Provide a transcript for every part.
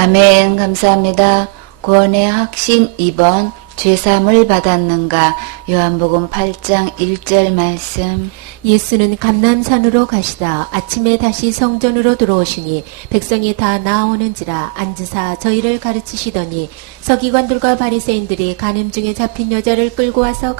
아멘. 감사합니다. 구원의 확신 2번 죄사함을 받았는가. 요한복음 8장 1절 말씀. 예수는 감람산으로 가시다 아침에 다시 성전으로 들어오시니 백성이 다 나오는지라 앉으사 저희를 가르치시더니 서기관들과 바리새인들이 간음 중에 잡힌 여자를 끌고 와서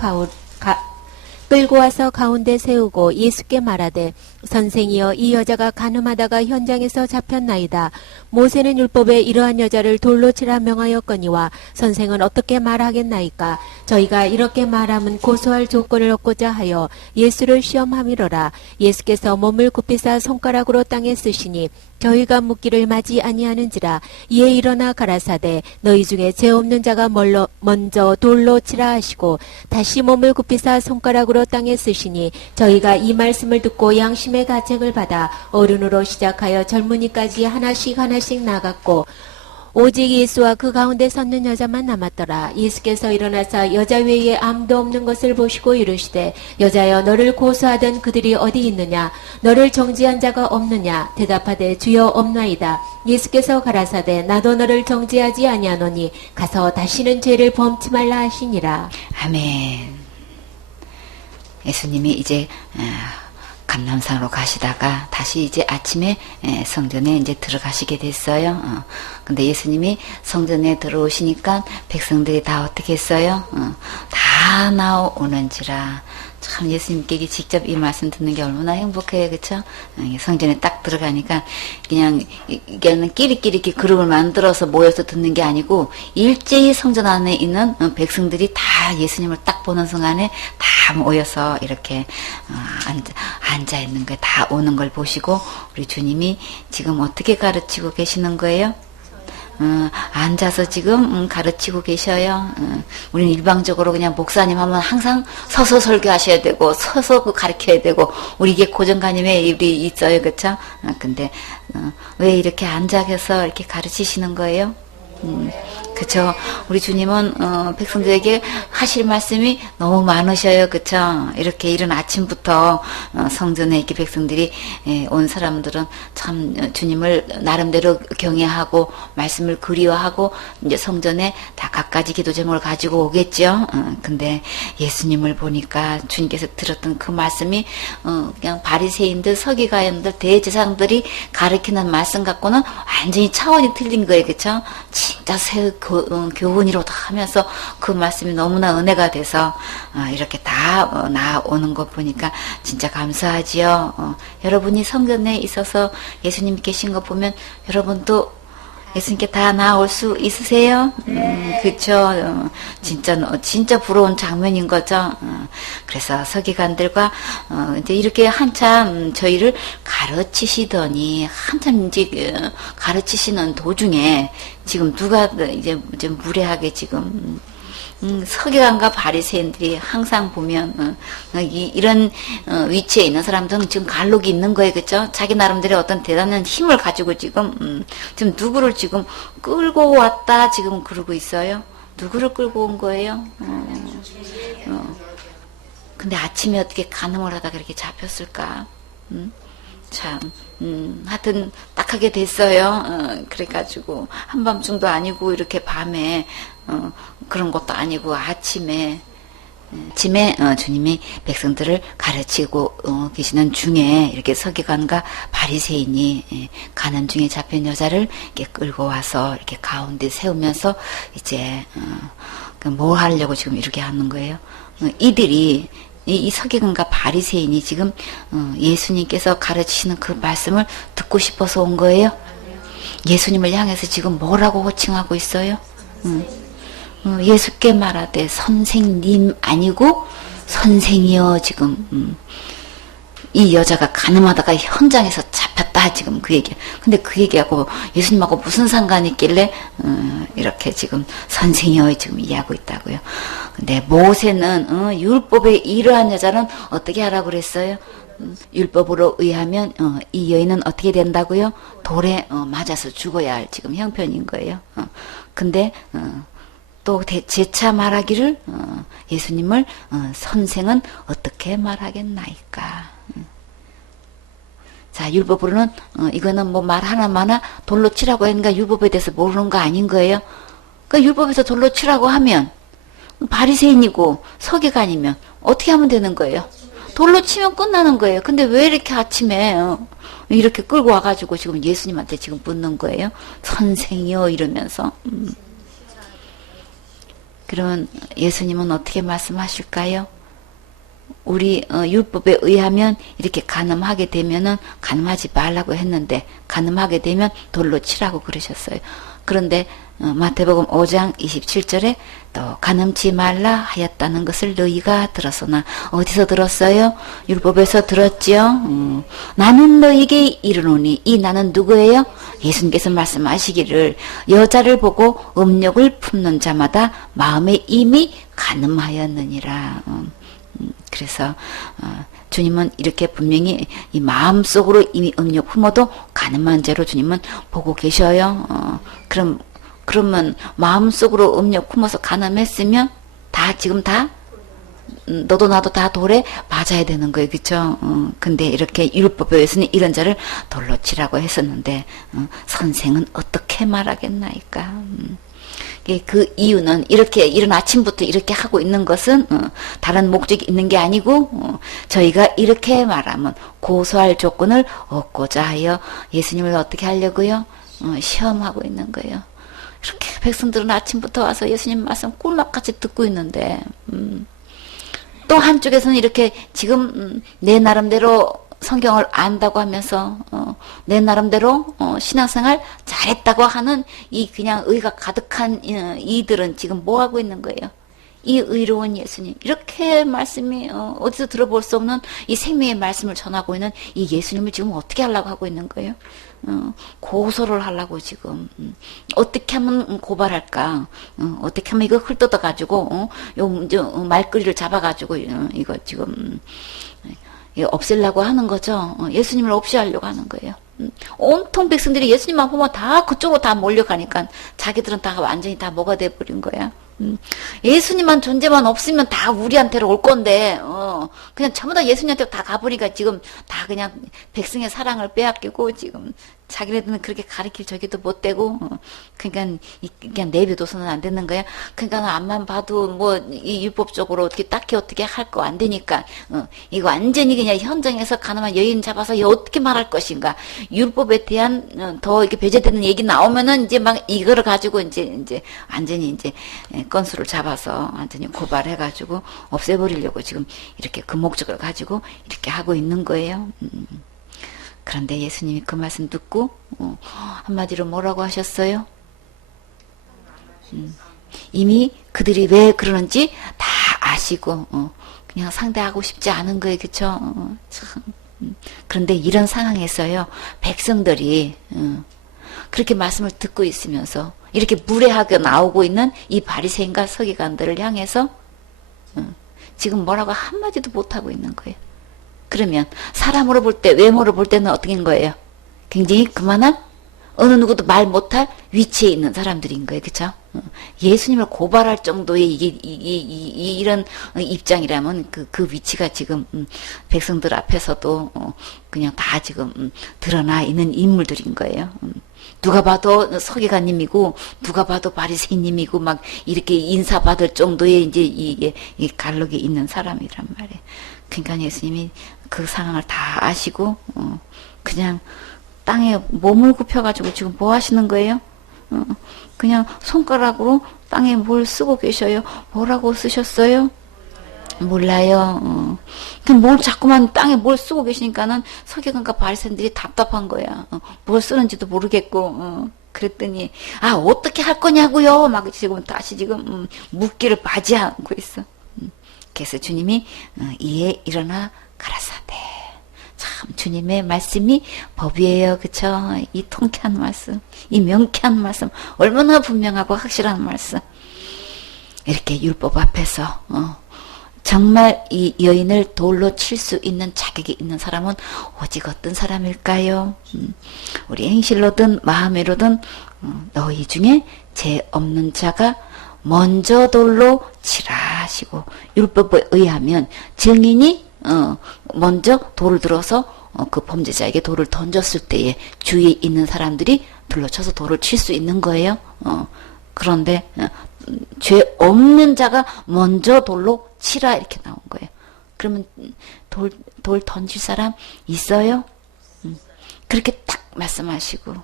가운데 세우고 예수께 말하되 선생이여 이 여자가 간음하다가 현장에서 잡혔나이다. 모세는 율법에 이러한 여자를 돌로 치라 명하였거니와 선생은 어떻게 말하겠나이까. 저희가 이렇게 말하면 고소할 조건을 얻고자 하여 예수를 시험함이로라. 예수께서 몸을 굽히사 손가락으로 땅에 쓰시니 저희가 묻기를 맞이 아니하는지라. 이에 일어나 가라사대 너희 중에 죄 없는 자가 먼저 돌로 치라 하시고 다시 몸을 굽히사 손가락으로 땅에 쓰시니 저희가 이 말씀을 듣고 양심의 가책을 받아 어른으로 시작하여 젊은이까지 하나씩 나갔고 오직 예수와 그 가운데 섰는 여자만 남았더라. 예수께서 일어나사 여자 외에 아무도 없는 것을 보시고 이르시되 여자여 너를 고소하던 그들이 어디 있느냐. 너를 정죄한 자가 없느냐. 대답하되 주여 없나이다. 예수께서 가라사대 나도 너를 정죄하지 아니하노니 가서 다시는 죄를 범치 말라 하시니라. 아멘. 예수님이 이제 감람산으로 가시다가 다시 이제 아침에 성전에 이제 들어가시게 됐어요. 근데 예수님이 성전에 들어오시니까 백성들이 다 어떻게 했어요? 다 나오는지라. 참 예수님께 직접 이 말씀 듣는 게 얼마나 행복해요, 그쵸? 성전에 딱 들어가니까 그냥 이게는 끼리끼리 이렇게 그룹을 만들어서 모여서 듣는 게 아니고 일제히 성전 안에 있는 백성들이 다 예수님을 딱 보는 순간에 다 모여서 이렇게 앉아 있는 거 다 오는 걸 보시고 우리 주님이 지금 어떻게 가르치고 계시는 거예요? 앉아서 지금 가르치고 계셔요. 우리는 일방적으로 그냥 목사님 하면 항상 서서 설교하셔야 되고 서서 가르쳐야 되고 우리 이게 고정관념에 우리 있어요, 그렇죠? 근데 왜 이렇게 앉아서 이렇게 가르치시는 거예요? 그쵸. 우리 주님은 백성들에게 하실 말씀이 너무 많으셔요. 그쵸. 이렇게 이른 아침부터 성전에 이렇게 백성들이 온 사람들은 참 주님을 나름대로 경외하고 말씀을 그리워하고 이제 성전에 다 갖가지 기도 제목을 가지고 오겠죠. 근데 예수님을 보니까 주님께서 들었던 그 말씀이 그냥 바리새인들, 서기관들, 대제사장들이 가르치는 말씀 갖고는 완전히 차원이 틀린 거예요. 그쵸. 진짜 새 교훈이로다 하면서 그 말씀이 너무나 은혜가 돼서 이렇게 다 나오는 것 보니까 진짜 감사하지요. 여러분이 성전에 있어서 예수님 계신 거 보면 여러분도 예수님께 다 나올 수 있으세요? 그쵸. 진짜 부러운 장면인 거죠. 그래서 서기관들과, 이제 이렇게 한참 저희를 가르치시더니, 한참 이제 가르치시는 도중에, 지금 누가 이제 무례하게 지금, 서기관과 바리새인들이 항상 보면 이런 위치에 있는 사람들은 지금 갈록이 있는 거예요, 그렇죠? 자기 나름대로 어떤 대단한 힘을 가지고 지금 누구를 지금 끌고 왔다 지금 그러고 있어요. 누구를 끌고 온 거예요? 근데 아침에 어떻게 간음을 하다가 이렇게 잡혔을까? 참, 하여튼 딱하게 됐어요. 그래가지고 한밤중도 아니고 이렇게 밤에 그런 것도 아니고 아침에 주님이 백성들을 가르치고 계시는 중에 이렇게 서기관과 바리새인이 간음 중에 잡힌 여자를 이렇게 끌고 와서 이렇게 가운데 세우면서 이제 뭐 하려고 지금 이렇게 하는 거예요? 이들이 이 서기관과 바리새인이 지금 예수님께서 가르치시는 그 말씀을 듣고 싶어서 온 거예요. 예수님을 향해서 지금 뭐라고 호칭하고 있어요? 예수께 말하되 선생님 아니고 선생이여. 지금 이 여자가 간음하다가 현장에서 잡혔다 지금 그 얘기. 근데 그 얘기하고 예수님하고 무슨 상관이 있길래 이렇게 지금 선생이여 지금 이해하고 있다고요. 근데 모세는 율법에 이러한 여자는 어떻게 하라고 그랬어요? 율법으로 의하면 이 여인은 어떻게 된다고요? 돌에 맞아서 죽어야 할 지금 형편인 거예요. 근데 또 재차 말하기를 예수님을 선생은 어떻게 말하겠나이까. 자, 율법으로는 이거는 뭐 말 하나마나 돌로 치라고 했는가 율법에 대해서 모르는 거 아닌 거예요. 그러니까 율법에서 돌로 치라고 하면 바리새인이고 서기관이면 어떻게 하면 되는 거예요? 돌로 치면 끝나는 거예요. 근데 왜 이렇게 아침에 이렇게 끌고 와가지고 지금 예수님한테 지금 묻는 거예요? 선생이요 이러면서. 그러면 예수님은 어떻게 말씀하실까요? 우리 율법에 의하면 이렇게 간음하게 되면은 간음하지 말라고 했는데 간음하게 되면 돌로 치라고 그러셨어요. 그런데 마태복음 5장 27절에 또 간음치 말라 하였다는 것을 너희가 들었으나 어디서 들었어요? 율법에서 들었지요. 나는 너희에게 이르노니 이 나는 누구예요? 예수님께서 말씀하시기를 여자를 보고 음욕을 품는 자마다 마음에 이미 간음하였느니라. 그래서 주님은 이렇게 분명히 이 마음속으로 이미 음욕 품어도 간음한 죄로 주님은 보고 계셔요. 그러면 마음속으로 음욕 품어서 간음했으면 다 지금 다 너도 나도 다 돌에 맞아야 되는 거예요. 그렇죠? 근데 이렇게 율법에서는 이런 자를 돌로 치라고 했었는데 선생은 어떻게 말하겠나이까? 그 이유는 이렇게 이른 아침부터 이렇게 하고 있는 것은 다른 목적이 있는 게 아니고 저희가 이렇게 말하면 고소할 조건을 얻고자 하여 예수님을 어떻게 하려고요? 시험하고 있는 거예요. 이렇게 백성들은 아침부터 와서 예수님 말씀 꿀맛같이 듣고 있는데 또 한쪽에서는 이렇게 지금 내 나름대로 성경을 안다고 하면서 내 나름대로 신앙생활 잘했다고 하는 이 그냥 의가 가득한 이들은 지금 뭐 하고 있는 거예요? 이 의로운 예수님, 이렇게 말씀이 어디서 들어볼 수 없는 이 생명의 말씀을 전하고 있는 이 예수님을 지금 어떻게 하려고 하고 있는 거예요? 고소를 하려고 지금 어떻게 하면 고발할까? 어떻게 하면 이거 훑어다 가지고 요 말거리를 잡아가지고 이거 지금 없애려고 하는 거죠. 예수님을 없이 하려고 하는 거예요. 온통 백성들이 예수님만 보면 다 그쪽으로 다 몰려가니까 자기들은 다 완전히 다 뭐가 돼버린 거야. 예수님만 존재만 없으면 다 우리한테로 올 건데 그냥 전부 다 예수님한테 다 가버리니까 지금 다 그냥 백성의 사랑을 빼앗기고 지금 자기네들은 그렇게 가르칠 저기도 못 되고 그러니까 그냥 내비둬서는 안 되는 거야. 그러니까 앞만 봐도 뭐 이 율법적으로 어떻게 딱히 어떻게 할 거 안 되니까 이거 완전히 그냥 현장에서 가늠한 여인 잡아서 어떻게 말할 것인가. 율법에 대한 더 이렇게 배제되는 얘기 나오면은 이제 막 이거를 가지고 이제 완전히 이제 건수를 잡아서 완전히 고발해가지고 없애버리려고 지금 이렇게 그 목적을 가지고 이렇게 하고 있는 거예요. 그런데 예수님이 그 말씀 듣고 한마디로 뭐라고 하셨어요? 이미 그들이 왜 그러는지 다 아시고 그냥 상대하고 싶지 않은 거예요. 그쵸? 참. 그런데 이런 상황에서요. 백성들이 그렇게 말씀을 듣고 있으면서 이렇게 무례하게 나오고 있는 이 바리새인과 서기관들을 향해서 지금 뭐라고 한마디도 못하고 있는 거예요. 그러면 사람으로 볼 때, 외모로 볼 때는 어떻게 인 거예요? 굉장히 그만한 어느 누구도 말 못할 위치에 있는 사람들인 거예요. 그쵸? 예수님을 고발할 정도의 이런 입장이라면 그 위치가 지금 백성들 앞에서도 그냥 다 지금 드러나 있는 인물들인 거예요. 누가 봐도 서기관님이고 누가 봐도 바리새인님이고 막 이렇게 인사받을 정도의 이제 이게 갈록이 있는 사람이란 말이에요. 그러니까 예수님이 그 상황을 다 아시고 그냥 땅에 몸을 굽혀가지고 지금 뭐 하시는 거예요? 그냥 손가락으로 땅에 뭘 쓰고 계셔요? 뭐라고 쓰셨어요? 몰라요. 그냥 뭘 자꾸만 땅에 뭘 쓰고 계시니까는 서기관과 바리새인들이 답답한 거야. 뭘 쓰는지도 모르겠고. 그랬더니 어떻게 할 거냐고요? 막 지금 다시 지금 묻기를 맞이하고 있어. 그래서 주님이 이에 일어나 가라사대. 참 주님의 말씀이 법이에요. 그쵸? 이 통쾌한 말씀, 이 명쾌한 말씀, 얼마나 분명하고 확실한 말씀. 이렇게 율법 앞에서 정말 이 여인을 돌로 칠 수 있는 자격이 있는 사람은 오직 어떤 사람일까요? 우리 행실로든 마음으로든 너희 중에 죄 없는 자가 먼저 돌로 치라 하시고 율법에 의하면 증인이 먼저 돌을 들어서 그 범죄자에게 돌을 던졌을 때에 주위에 있는 사람들이 둘러쳐서 돌을 칠 수 있는 거예요. 그런데 죄 없는 자가 먼저 돌로 치라 이렇게 나온 거예요. 그러면 돌 던질 사람 있어요? 그렇게 딱 말씀하시고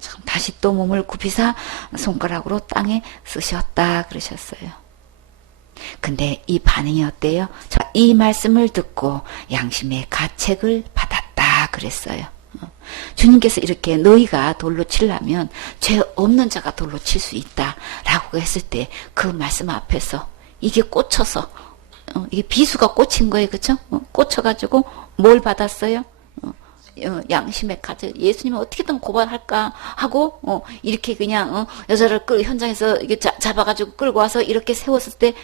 참 다시 또 몸을 굽히사 손가락으로 땅에 쓰셨다 그러셨어요. 근데 이 반응이 어때요? 자, 이 말씀을 듣고 양심의 가책을 받았다 그랬어요. 주님께서 이렇게 너희가 돌로 치려면 죄 없는 자가 돌로 칠 수 있다 라고 했을 때 그 말씀 앞에서 이게 꽂혀서 이게 비수가 꽂힌 거예요. 그쵸? 꽂혀가지고 뭘 받았어요? 양심의 가책. 예수님은 어떻게든 고발할까 하고 이렇게 그냥 여자를 현장에서 이게 잡아가지고 끌고 와서 이렇게 세웠을 때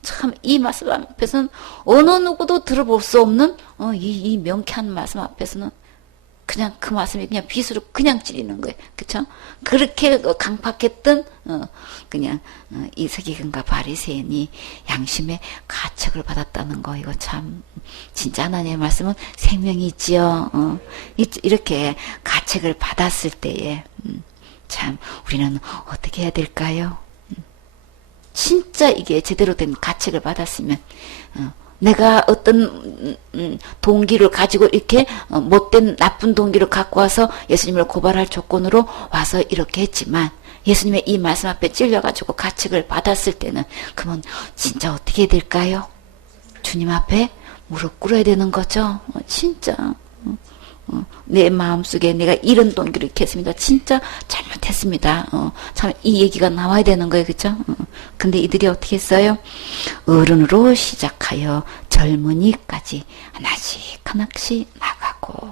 참 이 말씀 앞에서는 어느 누구도 들어볼 수 없는 이 명쾌한 말씀 앞에서는 그냥 그 말씀이 그냥 비수로 그냥 찌르는 거예요. 그쵸? 그렇게 강팍했던 그냥 이 서기관과 바리새인이 양심의 가책을 받았다는 거 이거 참 진짜 하나님의 말씀은 생명이 있지요. 이렇게 가책을 받았을 때에 참 우리는 어떻게 해야 될까요? 진짜 이게 제대로 된 가책을 받았으면 내가 어떤 동기를 가지고 이렇게 못된 나쁜 동기를 갖고 와서 예수님을 고발할 조건으로 와서 이렇게 했지만 예수님의 이 말씀 앞에 찔려가지고 가책을 받았을 때는 그러면 진짜 어떻게 해야 될까요? 주님 앞에 무릎 꿇어야 되는 거죠. 진짜 내 마음속에 내가 이런 동기를 이렇게 했습니다. 진짜 잘못했습니다. 참 이 얘기가 나와야 되는 거예요. 그죠? 근데 이들이 어떻게 했어요? 어른으로 시작하여 젊은이까지 하나씩 나가고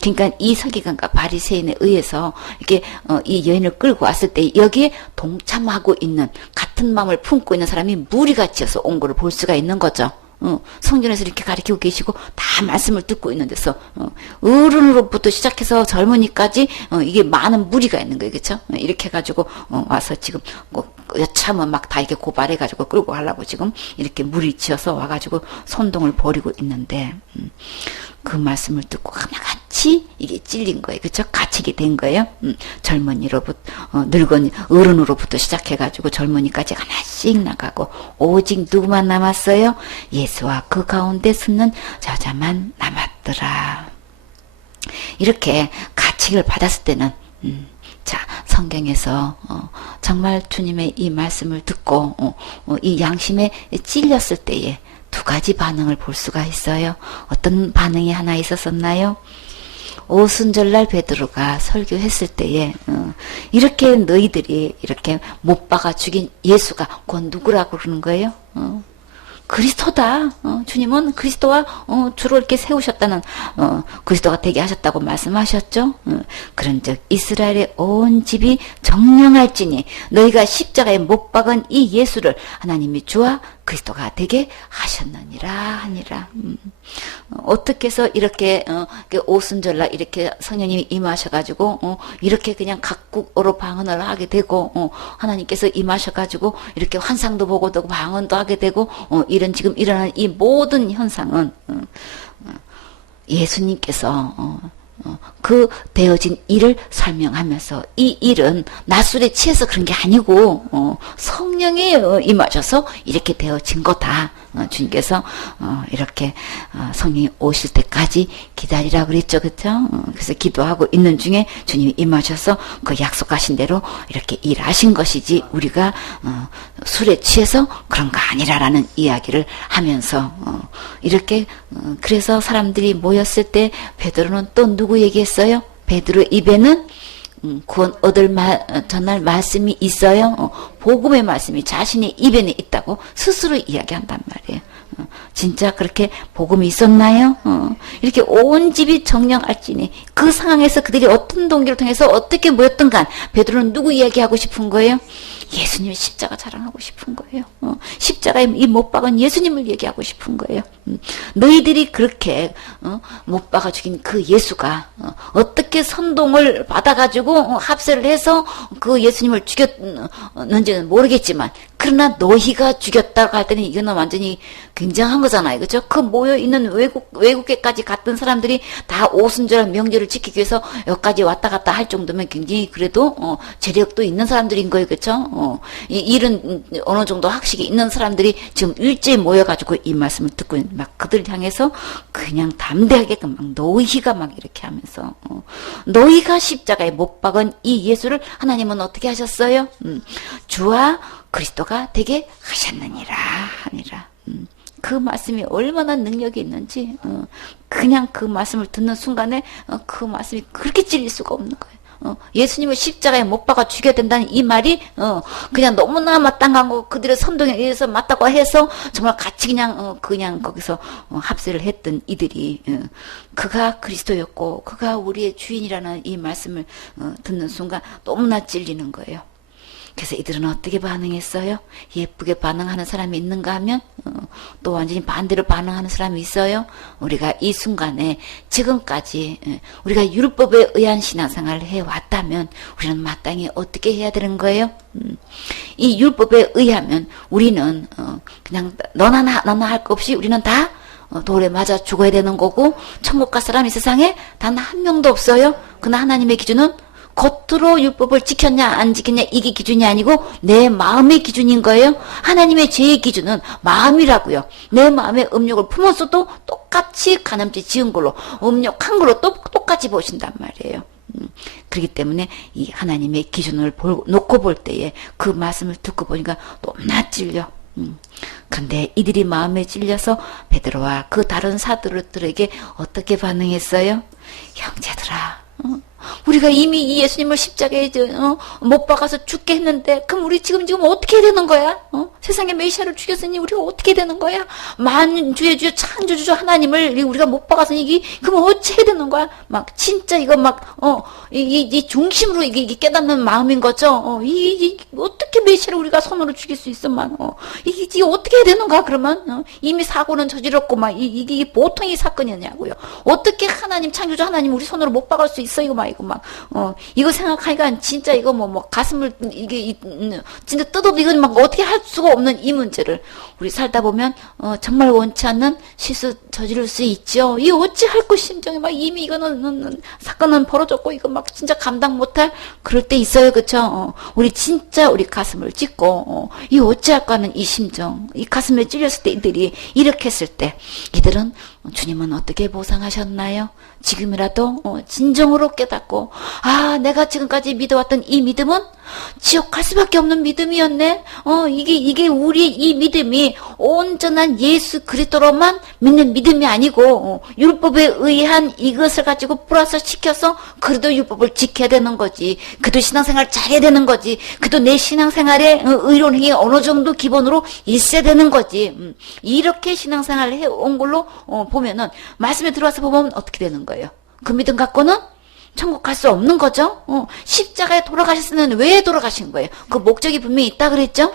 그러니까 이 서기관과 바리새인에 의해서 이렇게 이 여인을 끌고 왔을 때 여기에 동참하고 있는 같은 마음을 품고 있는 사람이 무리가 지어서 온 거를 볼 수가 있는 거죠. 성전에서 이렇게 가르치고 계시고 다 말씀을 듣고 있는 데서 어른으로부터 시작해서 젊은이까지 이게 많은 무리가 있는 거예요. 그렇죠? 이렇게 해가지고 와서 지금 여차하면 막 다 이렇게 고발해가지고 끌고 가려고 지금 이렇게 무리 지어서 와가지고 선동을 벌이고 있는데 그 말씀을 듣고 하나같이 이게 찔린 거예요. 그렇죠? 가책이 된 거예요. 젊은이로부터 늙은 어른으로부터 시작해가지고 젊은이까지 하나씩 나가고 오직 누구만 남았어요? 예수와 그 가운데 숨는 저자만 남았더라. 이렇게 가책을 받았을 때는 자, 성경에서 정말 주님의 이 말씀을 듣고 이 양심에 찔렸을 때에 두 가지 반응을 볼 수가 있어요. 어떤 반응이 하나 있었었나요? 오순절날 베드로가 설교했을 때에 이렇게 너희들이 이렇게 못 박아 죽인 예수가 곧 누구라고 그러는 거예요? 그리스도다. 주님은 그리스도와 주로 이렇게 세우셨다는 그리스도가 되게 하셨다고 말씀하셨죠. 그런즉 이스라엘의 온 집이 정령할지니 너희가 십자가에 못 박은 이 예수를 하나님이 주와 그리스도가 되게 하셨느니라 하니라. 어떻게 해서 이렇게 오순절날 이렇게 성령님이 임하셔가지고 이렇게 그냥 각국어로 방언을 하게 되고 하나님께서 임하셔가지고 이렇게 환상도 보고 또 방언도 하게 되고 이런 지금 일어나는 이 모든 현상은 예수님께서 그 되어진 일을 설명하면서 이 일은 낮술에 취해서 그런 게 아니고 성령이 임하셔서 이렇게 되어진 거다. 주님께서 이렇게 성령이 오실 때까지 기다리라 그랬죠. 그렇죠? 그래서 기도하고 있는 중에 주님이 임하셔서 그 약속하신 대로 이렇게 일하신 것이지 우리가 술에 취해서 그런 거 아니라라는 이야기를 하면서 이렇게 그래서 사람들이 모였을 때 베드로는 또 누구 얘기했어요? 베드로 입에는 구원 얻을 전할 말씀이 있어요. 복음의 말씀이 자신의 입에는 있다고 스스로 이야기한단 말이에요. 진짜 그렇게 복음이 있었나요? 이렇게 온 집이 정령할지니 그 상황에서 그들이 어떤 동기를 통해서 어떻게 모였든 간 베드로는 누구 이야기하고 싶은 거예요? 예수님의 십자가 자랑하고 싶은 거예요. 십자가에 이 못 박은 예수님을 얘기하고 싶은 거예요. 너희들이 그렇게 못 박아 죽인 그 예수가 어떻게 선동을 받아가지고 합세를 해서 그 예수님을 죽였는지는 모르겠지만, 그러나 너희가 죽였다고 할 때는 이거는 완전히 굉장한 거잖아요. 그렇죠? 그 모여있는 외국에까지 갔던 사람들이 다 오순절 명절을 지키기 위해서 여기까지 왔다 갔다 할 정도면 굉장히 그래도 재력도 있는 사람들인 거예요. 그렇죠? 이 일은 어느 정도 학식이 있는 사람들이 지금 일제히 모여가지고 이 말씀을 듣고 막 그들 향해서 그냥 담대하게 막 너희가 막 이렇게 하면서 너희가 십자가에 못 박은 이 예수를 하나님은 어떻게 하셨어요? 주와 그리스도가 되게 하셨느니라 하니라. 그 말씀이 얼마나 능력이 있는지 그냥 그 말씀을 듣는 순간에 그 말씀이 그렇게 찔릴 수가 없는 거예요. 예수님을 십자가에 못 박아 죽여야 된다는 이 말이 그냥 너무나 마땅한 거, 그들의 선동에 의해서 맞다고 해서 정말 같이 그냥 거기서 합세를 했던 이들이 그가 그리스도였고 그가 우리의 주인이라는 이 말씀을 듣는 순간 너무나 찔리는 거예요. 그래서 이들은 어떻게 반응했어요? 예쁘게 반응하는 사람이 있는가 하면 또 완전히 반대로 반응하는 사람이 있어요. 우리가 이 순간에 지금까지 우리가 율법에 의한 신앙생활을 해왔다면 우리는 마땅히 어떻게 해야 되는 거예요? 이 율법에 의하면 우리는 그냥 너나 나나 할 것 없이 우리는 다 돌에 맞아 죽어야 되는 거고, 천국 갈 사람이 세상에 단 한 명도 없어요. 그러나 하나님의 기준은 겉으로 율법을 지켰냐 안 지켰냐 이게 기준이 아니고 내 마음의 기준인 거예요. 하나님의 죄의 기준은 마음이라고요. 내 마음에 음욕을 품었어도 똑같이 간음죄 지은 걸로, 음욕한 걸로 또 똑같이 보신단 말이에요. 그렇기 때문에 이 하나님의 기준을 놓고 볼 때에 그 말씀을 듣고 보니까 너무나 찔려. 그런데 이들이 마음에 찔려서 베드로와 그 다른 사도들에게 어떻게 반응했어요? 형제들아, 우리가 이미 이 예수님을 십자가에 못 박아서 죽게 했는데 그럼 우리 지금 어떻게 해야 되는 거야? 세상에 메시아를 죽였으니 우리가 어떻게 되는 거야? 만주의 주 창조주 하나님을 우리가 못 박았으니 그럼 어찌 해야 되는 거야? 막 진짜 이거 막 이 중심으로 이게 깨닫는 마음인 거죠. 이 어떻게 메시아를 우리가 손으로 죽일 수 있어? 막 이게 어떻게 해야 되는 거야? 그러면 이미 사고는 저질렀고 막 이게 보통의 사건이냐고요. 어떻게 하나님 창조주 하나님 우리 손으로 못 박을 수 있어? 이거 막 이거 생각하니까 진짜 이거 뭐 가슴을 진짜 뜯어도 이건 막 어떻게 할 수가 없는 이 문제를 우리 살다 보면 정말 원치 않는 실수 저지를 수 있죠. 이 어찌 할 것 심정이 막 이미 이거는 사건은 벌어졌고 이거 막 진짜 감당 못할 그럴 때 있어요. 그쵸? 우리 진짜 우리 가슴을 찢고 이 어찌할까 하는 이 심정, 이 가슴에 찔렸을 때 이들이 이렇게 했을 때 이들은 주님은 어떻게 보상하셨나요? 지금이라도 진정으로 깨닫고 내가 지금까지 믿어왔던 이 믿음은 지옥 갈 수밖에 없는 믿음이었네. 이게 우리 이 믿음이 온전한 예수 그리스도로만 믿는 믿음이 아니고 율법에 의한 이것을 가지고 플러스 시켜서 그래도 율법을 지켜야 되는 거지. 그래도 신앙생활 잘해야 되는 거지. 그래도 내 신앙생활의 의론행위 어느 정도 기본으로 있어야 되는 거지. 이렇게 신앙생활을 해온 걸로 보면은 말씀에 들어와서 보면 어떻게 되는 거예요? 그 믿음 갖고는 천국 갈 수 없는 거죠. 십자가에 돌아가셨으면 왜 돌아가신 거예요? 그 목적이 분명히 있다 그랬죠.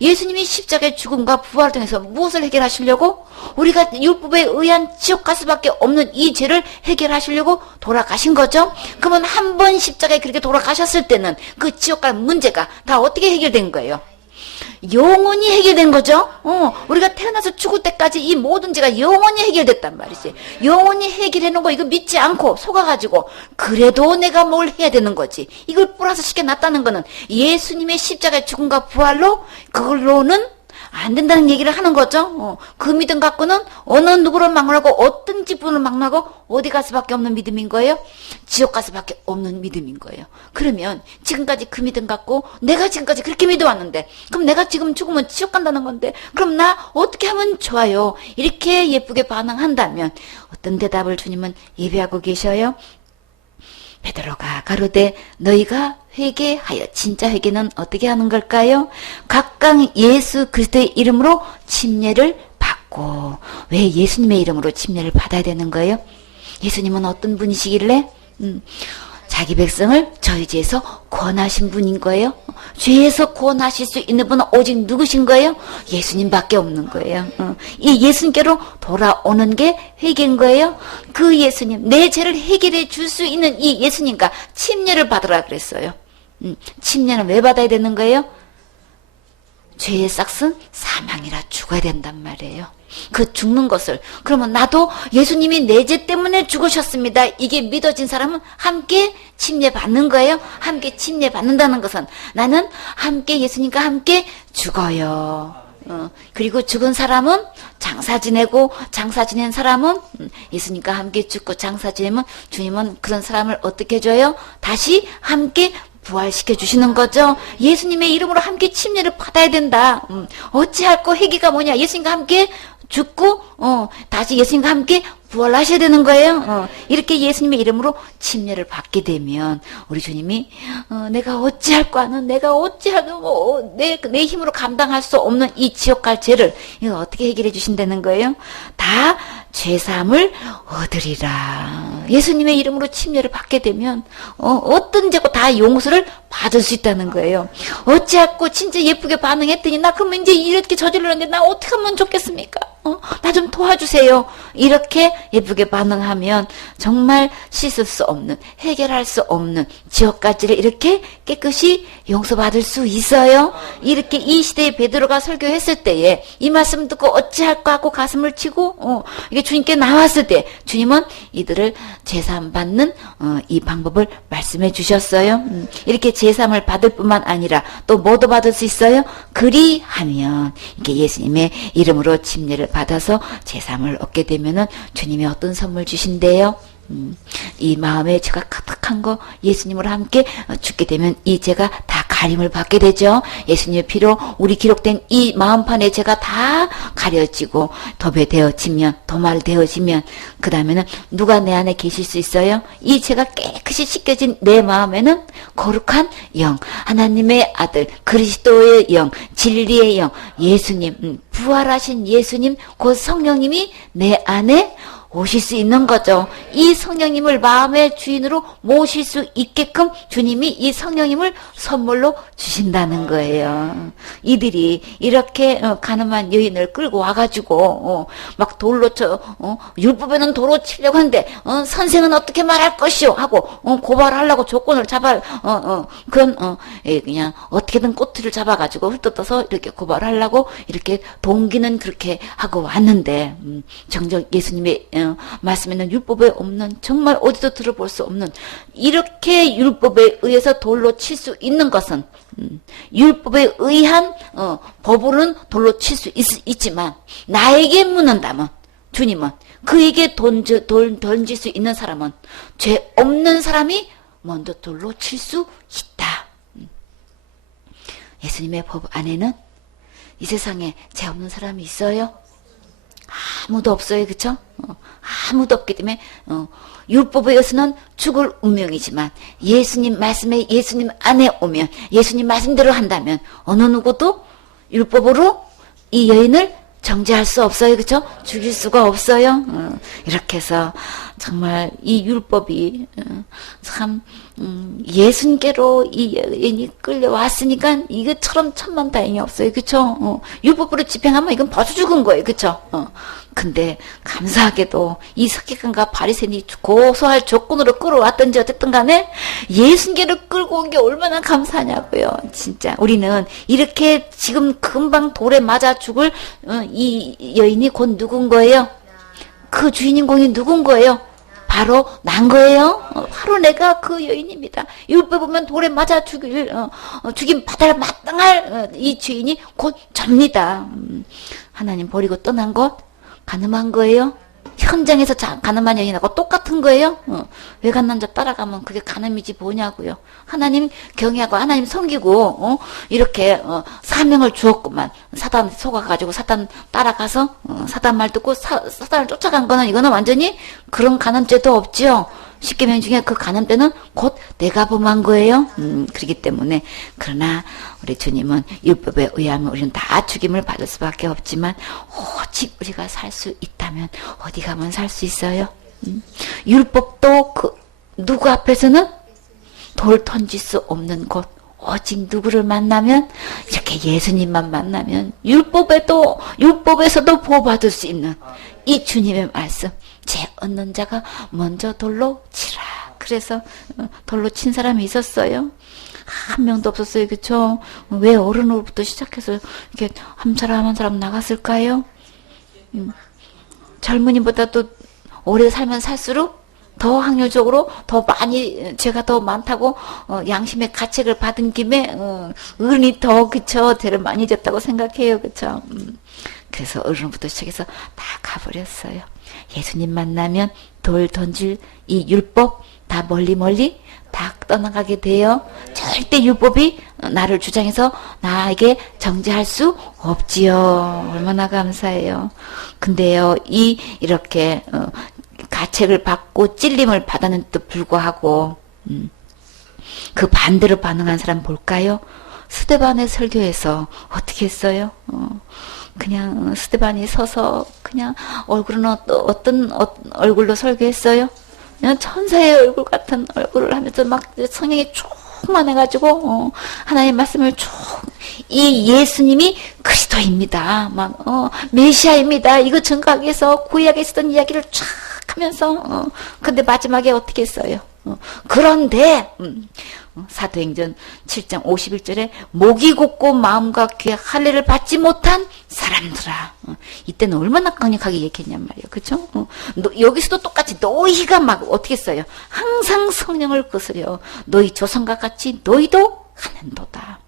예수님이 십자가의 죽음과 부활을 통해서 무엇을 해결하시려고? 우리가 율법에 의한 지옥 갈 수밖에 없는 이 죄를 해결하시려고 돌아가신 거죠. 그러면 한 번 십자가에 그렇게 돌아가셨을 때는 그 지옥 갈 문제가 다 어떻게 해결된 거예요? 영원히 해결된 거죠. 우리가 태어나서 죽을 때까지 이 모든 죄가 영원히 해결됐단 말이지. 영원히 해결해놓은 거 이거 믿지 않고 속아가지고 그래도 내가 뭘 해야 되는 거지. 이걸 플러스 시켜놨다는 거는 예수님의 십자가의 죽음과 부활로 그걸로는 안 된다는 얘기를 하는 거죠. 그 믿음 갖고는 어느 누구를 막론하고 어떤 직분을 막론하고 어디 갈 수밖에 없는 믿음인 거예요? 지옥 갈 수밖에 없는 믿음인 거예요. 그러면 지금까지 그 믿음 갖고 내가 지금까지 그렇게 믿어왔는데 그럼 내가 지금 죽으면 지옥 간다는 건데 그럼 나 어떻게 하면 좋아요? 이렇게 예쁘게 반응한다면 어떤 대답을 주님은 예비하고 계셔요? 베드로가 가로되 너희가 회개하여, 진짜 회개는 어떻게 하는 걸까요? 각각 예수 그리스도의 이름으로 침례를 받고. 왜 예수님의 이름으로 침례를 받아야 되는 거예요? 예수님은 어떤 분이시길래? 자기 백성을 저희 죄에서 구원하신 분인 거예요. 죄에서 구원하실 수 있는 분은 오직 누구신 거예요? 예수님밖에 없는 거예요. 이 예수님께로 돌아오는 게 회개인 거예요. 그 예수님, 내 죄를 해결해 줄 수 있는 이 예수님과 침례를 받으라 그랬어요. 침례는 왜 받아야 되는 거예요? 죄의 싹은 사망이라 죽어야 된단 말이에요. 그 죽는 것을, 그러면 나도 예수님이 내 죄 때문에 죽으셨습니다, 이게 믿어진 사람은 함께 침례 받는 거예요. 함께 침례 받는다는 것은 나는 함께 예수님과 함께 죽어요. 그리고 죽은 사람은 장사 지내고, 장사 지낸 사람은 예수님과 함께 죽고 장사 지내면 주님은 그런 사람을 어떻게 해줘요? 다시 함께 부활시켜 주시는 거죠. 예수님의 이름으로 함께 침례를 받아야 된다. 어찌할꼬 회개가 뭐냐? 예수님과 함께 죽고 다시 예수님과 함께 부활하셔야 되는 거예요. 이렇게 예수님의 이름으로 침례를 받게 되면 우리 주님이 내가 어찌할꼬 하는, 내가 어찌하고 내 힘으로 감당할 수 없는 이 지옥 갈 죄를 이거 어떻게 해결해 주신다는 거예요? 다 죄사함을 얻으리라. 예수님의 이름으로 침례를 받게 되면 어떤 죄고 다 용서를 받을 수 있다는 거예요. 어찌하고 진짜 예쁘게 반응했더니 나 그러면 이제 이렇게 저질렀는데 나 어떻게 하면 좋겠습니까? 나 좀 도와주세요. 이렇게 예쁘게 반응하면 정말 씻을 수 없는, 해결할 수 없는 지옥까지를 이렇게 깨끗이 용서받을 수 있어요. 이렇게 이 시대에 베드로가 설교했을 때에 이 말씀 듣고 어찌할까 하고 가슴을 치고 이게 주님께 나왔을 때 주님은 이들을 제사함 받는 이 방법을 말씀해 주셨어요. 이렇게 제사함을 받을 뿐만 아니라 또 뭐도 받을 수 있어요? 그리하면 이렇게 예수님의 이름으로 침례를 받아서 제사함을 얻게 되면은 주님이 어떤 선물 주신대요? 이 마음에 죄가 가득한 거 예수님으로 함께 죽게 되면 이 죄가 다 가림을 받게 되죠. 예수님의 피로 우리 기록된 이 마음판에 죄가 다 가려지고 도배되어지면, 도말되어지면 그 다음에는 누가 내 안에 계실 수 있어요? 이 죄가 깨끗이 씻겨진 내 마음에는 거룩한 영, 하나님의 아들 그리스도의 영, 진리의 영, 예수님, 부활하신 예수님 곧 성령님이 내 안에 오실 수 있는 거죠. 이 성령님을 마음의 주인으로 모실 수 있게끔 주님이 이 성령님을 선물로 주신다는 거예요. 이들이 이렇게 가늠한 여인을 끌고 와가지고 막 돌로 쳐, 율법에는 도로 치려고 하는데 선생은 어떻게 말할 것이오 하고 고발하려고 조건을 잡아 그런 그냥 어떻게든 꼬투리를 잡아가지고 훑어떠서 이렇게 고발하려고 이렇게 동기는 그렇게 하고 왔는데 정작 예수님의 말씀에는 율법에 없는, 정말 어디도 들어볼 수 없는, 이렇게 율법에 의해서 돌로 칠 수 있는 것은 율법에 의한 법으로는 돌로 칠 수 있지만 나에게 묻는다면 주님은 그에게 돌 던질 수 있는 사람은 죄 없는 사람이 먼저 돌로 칠 수 있다. 예수님의 법 안에는 이 세상에 죄 없는 사람이 있어요? 아무도 없어요. 그쵸? 아무도 없기 때문에 율법에 의해서는 죽을 운명이지만 예수님 말씀에, 예수님 안에 오면, 예수님 말씀대로 한다면 어느 누구도 율법으로 이 여인을 정죄할 수 없어요. 그쵸? 죽일 수가 없어요. 이렇게 해서 정말 이 율법이 참 예수님께로 이 여인이 끌려왔으니까 이것처럼 천만다행이 없어요. 그쵸? 율법으로 집행하면 이건 벌써 죽은 거예요. 그쵸? 근데 감사하게도 이 서기관과 바리새인이 고소할 조건으로 끌어왔든지 어쨌든 간에 예수님께로 끌고 온 게 얼마나 감사하냐고요. 진짜 우리는 이렇게 지금 금방 돌에 맞아 죽을 이 여인이 곧 누군 거예요? 그 주인공이 누군 거예요? 바로 난 거예요. 바로 내가 그 여인입니다. 율법 보면 돌에 맞아 죽임 받아야 마땅할 이 주인이 곧 접니다. 하나님 버리고 떠난 것 가늠한 거예요? 현장에서 가늠한 여인하고 똑같은 거예요? 외간 남자 따라가면 그게 가늠이지 뭐냐고요. 하나님 경외하고 하나님 섬기고 이렇게 사명을 주었구만. 사단 속아가지고 사단 따라가서 사단 말 듣고 사단을 쫓아간 거는 이거는 완전히 그런 가늠죄도 없지요. 10계명 중에 그 가늠죄는 곧 내가 범한 거예요. 그렇기 때문에 그러나 우리 주님은 율법에 의하면 우리는 다 죽임을 받을 수밖에 없지만 오직 우리가 살 수 있다면 어디 가면 살 수 있어요? 율법도 그 누구 앞에서는 돌 던질 수 없는 곳, 오직 누구를 만나면, 이렇게 예수님만 만나면 율법에서도 보호받을 수 있는 이 주님의 말씀, 죄 얻는 자가 먼저 돌로 치라. 그래서 돌로 친 사람이 있었어요? 한 명도 없었어요. 그쵸? 왜 어른으로부터 시작해서 이렇게 한 사람 한 사람 나갔을까요? 젊은이보다 또 오래 살면 살수록 더 확률적으로 더 많이 죄가 더 많다고 양심의 가책을 받은 김에 어른이 더 그쵸 죄를 많이 졌다고 생각해요. 그쵸? 그래서 어른부터 시작해서 다 가버렸어요. 예수님 만나면 돌 던질 이 율법 다 멀리 다 떠나가게 돼요. 절대 율법이 나를 주장해서 나에게 정죄할 수 없지요. 얼마나 감사해요. 근데요, 이렇게 가책을 받고 찔림을 받았는데도 불구하고 그 반대로 반응한 사람 볼까요? 스데반의 설교에서 어떻게 했어요? 그냥 스데반이 서서 그냥 얼굴은 어떤 얼굴로 설교했어요? 그냥 천사의 얼굴 같은 얼굴을 하면서 막 성령이 충만해가지고 하나님의 말씀을 이 예수님이 그리스도입니다. 막 메시아입니다. 이거 증거하기 위해서 구약에 있었던 이야기를 쫙 하면서 근데 마지막에 어떻게 했어요? 그런데 사도행전 7장 51절에 목이 곧고 마음과 귀에 할례를 받지 못한 사람들아. 이때는 얼마나 강력하게 얘기했냔 말이에요. 그쵸? 여기서도 똑같이 너희가 막 어떻게 했어요? 항상 성령을 거스려 너희 조상과 같이 너희도 하는도다.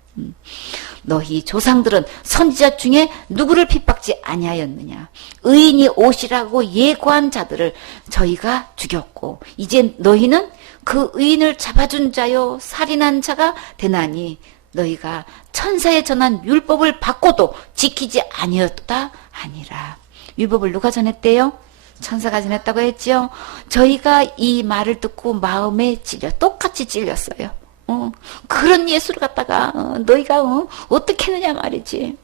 너희 조상들은 선지자 중에 누구를 핍박지 아니하였느냐? 의인이 오시라고 예고한 자들을 저희가 죽였고 이제 너희는 그 의인을 잡아준 자요 살인한 자가 되나니 너희가 천사에 전한 율법을 받고도 지키지 아니었다 아니라. 율법을 누가 전했대요? 천사가 전했다고 했죠. 저희가 이 말을 듣고 마음에 똑같이 찔렸어요. 그런 예수를 갖다가 너희가 어떻게 했느냐 말이지.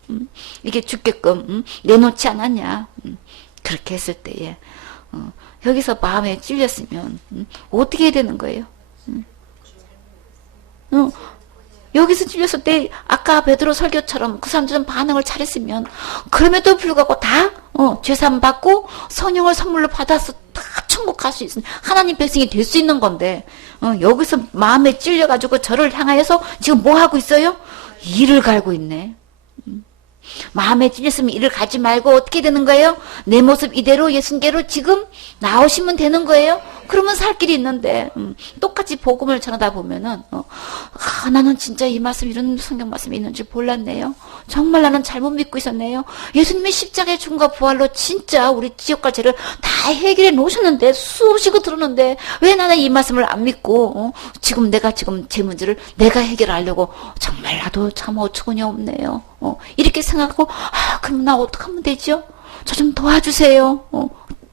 이게 죽게끔 내놓지 않았냐. 그렇게 했을 때에 여기서 마음에 찔렸으면 어떻게 해야 되는 거예요? 여기서 찔렸을 때 아까 베드로 설교처럼 그 사람들은 반응을 잘했으면 그럼에도 불구하고 다 죄산 받고 성령을 선물로 받아서 다 천국 갈 수 있는 하나님 백성이 될 수 있는 건데 여기서 마음에 찔려가지고 저를 향하여서 지금 뭐 하고 있어요? 이를 갈고 있네. 마음에 찔렸으면 이를 가지 말고 어떻게 되는 거예요? 내 모습 이대로 예수님께로 지금 나오시면 되는 거예요. 그러면 살 길이 있는데 똑같이 복음을 전하다 보면은 나는 진짜 이 말씀 이런 성경 말씀이 있는 줄 몰랐네요. 정말 나는 잘못 믿고 있었네요. 예수님이 십자가의 죽음과 부활로 진짜 우리 지옥과 죄를 다 해결해 놓으셨는데 수없이 들었는데 왜 나는 이 말씀을 안 믿고 지금 내가 지금 제 문제를 내가 해결하려고 정말 나도 참 어처구니 없네요. 이렇게 생각하고 그럼 나 어떻게 하면 되죠? 저 좀 도와주세요.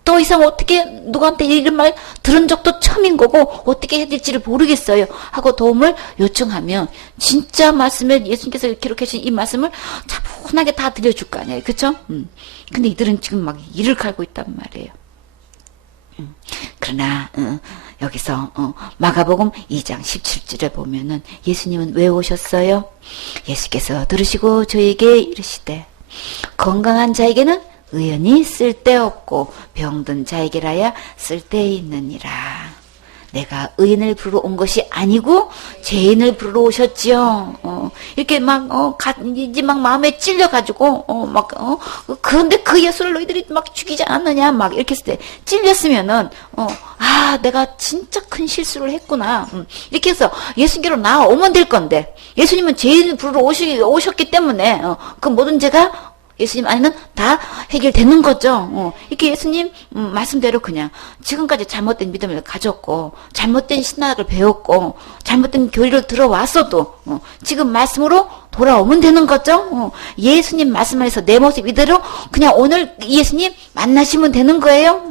더 이상 어떻게 누구한테 이런 말 들은 적도 처음인 거고 어떻게 해야 될지를 모르겠어요 하고 도움을 요청하면 진짜 말씀을 예수님께서 기록하신 이 말씀을 차분하게 다 들려줄 거 아니에요. 그쵸? 근데 이들은 지금 막 이를 갈고 있단 말이에요. 그러나 여기서 마가복음 2장 17절에 보면은 예수님은 왜 오셨어요? 예수께서 들으시고 저에게 이르시되 건강한 자에게는 의연히 쓸데없고 병든 자에게라야 쓸데있느니라. 내가 의인을 부르러 온 것이 아니고 죄인을 부르러 오셨지요. 이렇게 이제 막 마음에 찔려가지고 그런데 그 예수를 너희들이 막 죽이지 않느냐 막 이렇게 했을 때 찔렸으면은 내가 진짜 큰 실수를 했구나. 이렇게 해서 예수님께로 나오면 될 건데 예수님은 죄인을 부르러 오셨기 때문에 그 모든 죄가 예수님 안에는 다 해결되는 거죠. 이렇게 예수님 말씀대로 그냥 지금까지 잘못된 믿음을 가졌고 잘못된 신학을 배웠고 잘못된 교리를 들어왔어도 지금 말씀으로 돌아오면 되는 거죠. 예수님 말씀 안에서 내 모습 이대로 그냥 오늘 예수님 만나시면 되는 거예요.